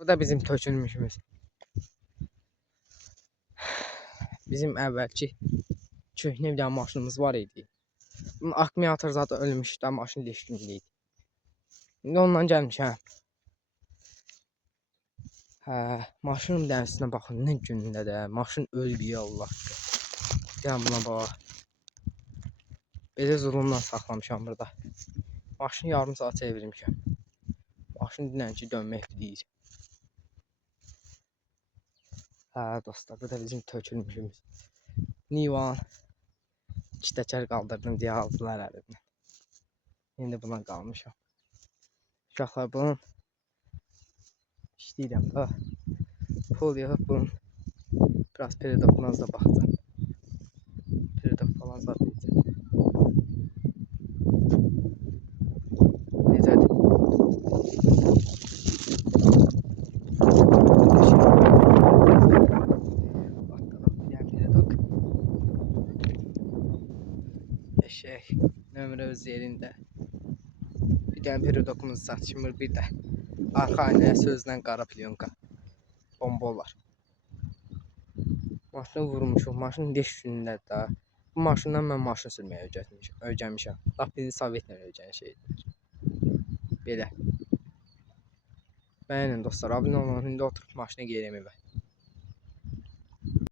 Bu da bizim tökülmüşümüz. Bizim əvvəlki köhnə bir dənə maşınımız var idi. Bunun akkumulyator zaten ölmüş də maşın leşkindeydi. İndi ondan gəlmişəm. Maşının dənəsinə baxın, nə günündə də maşın ölüyor Allah. Gəlin buna bax. Belə zulumla saxlamışam burada. Maşını yarım saat çevirmişəm. Maşın dinlənki dönmək deyir. Dostlar, bu da bizim tökülmüşümüz. Nivan 2 təkər qaldırdım deyə aldılar əlimdən. İndi buna qalmışam. Uşaqlar bunun işləyirəm da. Pul yığıb bunun biraz peridotuna da baxacağım. Peridot falan zat edəcəm. Necədir? Eşek nömrə öz yerində. Bir dənə periodumuz satışmır, bir də arxa aynaya sözlə qara plyonka. Bomba olar. Maşını vurmuşum. Maşın leş günündədir daha. Bu maşından mən maşın sürməyə öyrənmişəm. Lap birinci Sovetlə öyrənən şeydir. Belə. Bəyənin dostlar, abunə olun. İndi oturub maşına geyirəm evə.